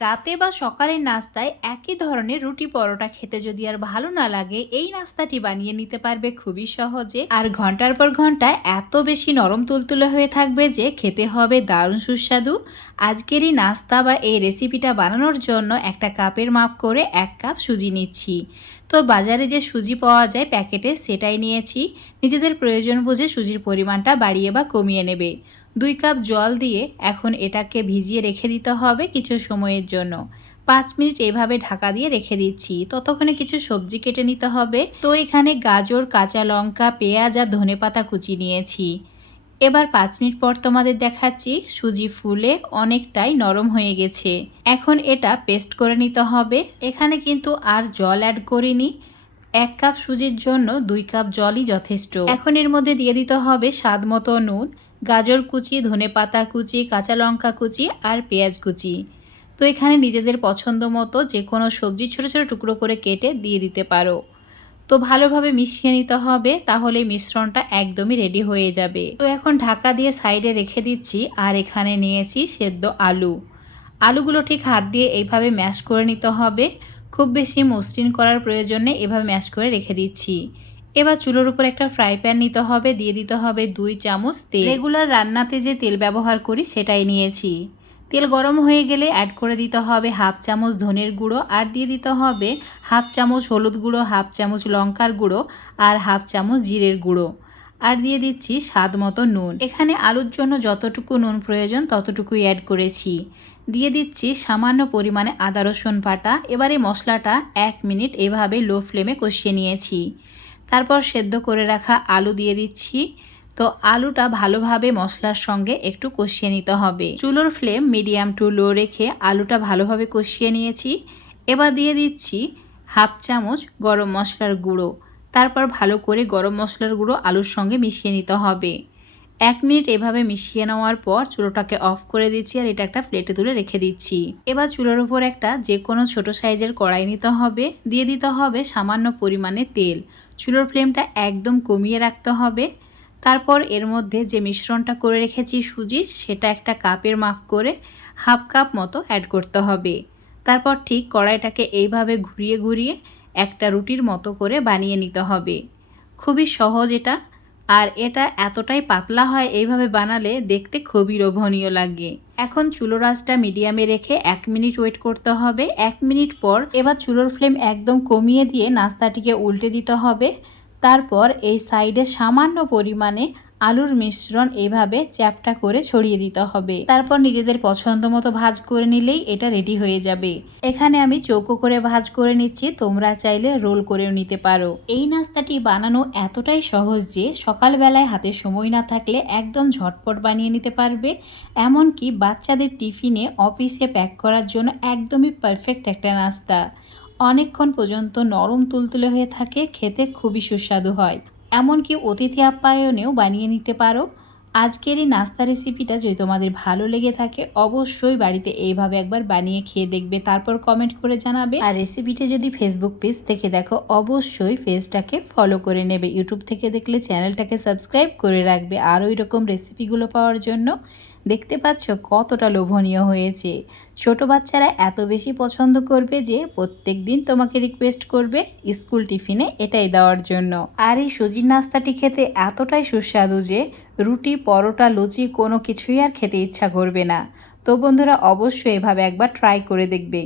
রাতে বা সকালের নাস্তায় একই ধরনের রুটি পরোটা খেতে যদি আর ভালো না লাগে, এই নাস্তাটি বানিয়ে নিতে পারবে খুবই সহজে। আর ঘণ্টার পর ঘণ্টা এত বেশি নরম তুলতুলে হয়ে থাকবে যে খেতে হবে দারুণ সুস্বাদু। আজকের এই নাস্তা বা এই রেসিপিটা বানানোর জন্য একটা কাপের মাপ করে এক কাপ সুজি নিচ্ছি। তো বাজারে যে সুজি পাওয়া যায় প্যাকেটে সেটাই নিয়েছি। নিজেদের প্রয়োজন বুঝে সুজির পরিমাণটা বাড়িয়ে বা কমিয়ে নেবে। দুই কাপ জল দিয়ে এখন এটাকে ভিজিয়ে রেখে দিতে হবে কিছু সময়ের জন্য। পাঁচ মিনিট এভাবে ঢাকা দিয়ে রেখে দিচ্ছি। ততক্ষণে কিছু সবজি কেটে নিতে হবে। তো এখানে গাজর, কাঁচা লঙ্কা, পেঁয়াজ আর ধনেপাতা কুচি নিয়েছি। এবার পাঁচ মিনিট পর তোমাদের দেখাচ্ছি সুজি ফুলে অনেকটাই নরম হয়ে গেছে। এখন এটা পেস্ট করে নিতে হবে। এখানে কিন্তু আর জল অ্যাড করিনি। এক কাপ সুজির জন্য দুই কাপ জলই যথেষ্ট। এখন এর মধ্যে দিয়ে দিতে হবে স্বাদ মতো নুন, গাজর কুচি, ধনে পাতা কুচি, কাঁচা লঙ্কা কুচি আর পেঁয়াজ কুচি। তো এখানে নিজেদের পছন্দ মতো যে কোনো সবজি ছোটো ছোটো টুকরো করে কেটে দিয়ে দিতে পারো। তো ভালোভাবে মিশিয়ে নিতে হবে, তাহলে মিশ্রণটা একদমই রেডি হয়ে যাবে। তো এখন ঢাকা দিয়ে সাইডে রেখে দিচ্ছি আর এখানে নিয়েছি সেদ্ধ আলু। আলুগুলো ঠিক হাত দিয়ে এইভাবে ম্যাশ করে নিতে হবে। খুব বেশি মসৃণ করার প্রয়োজনে এভাবে ম্যাশ করে রেখে দিচ্ছি। এবার চুলোর উপর একটা ফ্রাই প্যান নিতে হবে, দিয়ে দিতে হবে দুই চামচ তেল। রেগুলার রান্নাতে যে তেল ব্যবহার করি সেটাই নিয়েছি। তেল গরম হয়ে গেলে অ্যাড করে দিতে হবে হাফ চামচ ধনের গুঁড়ো আর দিয়ে দিতে হবে হাফ চামচ হলুদ গুঁড়ো, হাফ চামচ লঙ্কার গুঁড়ো আর হাফ চামচ জিরের গুঁড়ো। আর দিয়ে দিচ্ছি স্বাদ মতো নুন। এখানে আলুর জন্য যতটুকু নুন প্রয়োজন ততটুকুই অ্যাড করেছি। দিয়ে দিচ্ছি সামান্য পরিমাণে আদা রসুন বাটা। এবারে মশলাটা এক মিনিট এভাবে লো ফ্লেমে কষিয়ে নিয়েছি। তারপর সেদ্ধ করে রাখা আলু দিয়ে দিচ্ছি। তো আলুটা ভালোভাবে মশলার সঙ্গে একটু কষিয়ে নিতে হবে। চুলোর ফ্লেম মিডিয়াম টু লো রেখে আলুটা ভালোভাবে কষিয়ে নিয়েছি। এবার দিয়ে দিচ্ছি হাফ চামচ গরম মশলার গুঁড়ো। তারপর ভালো করে গরম মশলার গুঁড়ো আলুর সঙ্গে মিশিয়ে নিতে হবে। এক মিনিট এভাবে মিশিয়ে নেওয়ার পর চুলোটাকে অফ করে দিচ্ছি আর এটা একটা প্লেটে তুলে রেখে দিচ্ছি। এবার চুলোর উপর একটা যে কোনো ছোট সাইজের কড়াই নিতে হবে। দিয়ে দিতে হবে সামান্য পরিমাণে তেল। চুলোর ফ্লেমটা একদম কমিয়ে রাখতে হবে। তারপর এর মধ্যে যে মিশ্রণটা করে রেখেছি সুজির সেটা একটা কাপের মাপ করে হাফ কাপ মতো অ্যাড করতে হবে। তারপর ঠিক কড়াইটাকে এইভাবে ঘুরিয়ে ঘুরিয়ে একটা রুটির মতো করে বানিয়ে নিতে হবে। খুবই সহজ এটা। আর এটা এতটাই পাতলা হয় এইভাবে বানালে দেখতে খুবই রোভনীয় লাগে। এখন চুলো আঁচটা মিডিয়ামে রেখে এক মিনিট ওয়েট করতে হবে। এক মিনিট পর এবার চুলোর ফ্লেম একদম কমিয়ে দিয়ে নাস্তাটিকে উল্টে দিতে হবে। তারপর এই সাইডে সামান্য পরিমাণে আলুর মিশ্রণ এইভাবে চ্যাপটা করে ছড়িয়ে দিতে হবে। তারপর নিজেদের পছন্দ মতো ভাজ করে নিলেই এটা রেডি হয়ে যাবে। এখানে আমি চৌকো করে ভাজ করে নিচ্ছি, তোমরা চাইলে রোল করেও নিতে পারো। এই নাস্তাটি বানানো এতটাই সহজ যে সকালবেলায় হাতে সময় না থাকলে একদম ঝটপট বানিয়ে নিতে পারবে। এমনকি বাচ্চাদের টিফিনে অফিসে প্যাক করার জন্য একদমই পারফেক্ট একটা নাস্তা। অনেকক্ষণ পর্যন্ত নরম তুলতুলে হয়ে থাকে, খেতে খুবই সুস্বাদু হয়। এমনকি অতিথি আপ্যায়নেও বানিয়ে নিতে পারো। আজকের এই নাস্তা রেসিপিটা যদি তোমাদের ভালো লেগে থাকে, অবশ্যই বাড়িতে এইভাবে একবার বানিয়ে খেয়ে দেখবে, তারপর কমেন্ট করে জানাবে। আর রেসিপিটা যদি ফেসবুক পেজ থেকে দেখো, অবশ্যই পেজটাকে ফলো করে নেবে। ইউটিউব থেকে দেখলে চ্যানেলটাকে সাবস্ক্রাইব করে রাখবে। আরও ওই রকম রেসিপিগুলো পাওয়ার জন্য দেখতে পাচ্ছ কতটা লোভনীয় হয়েছে। ছোট বাচ্চারা এত বেশি পছন্দ করবে যে প্রত্যেক দিন তোমাকে রিকোয়েস্ট করবে স্কুল টিফিনে এটাই দেওয়ার জন্য। আর এই সুজির নাস্তাটি খেতে এতটাই সুস্বাদু যে রুটি, পরোটা, লুচি কোনো কিছুই আর খেতে ইচ্ছা করবে না। তো বন্ধুরা অবশ্যই এভাবে একবার ট্রাই করে দেখবে।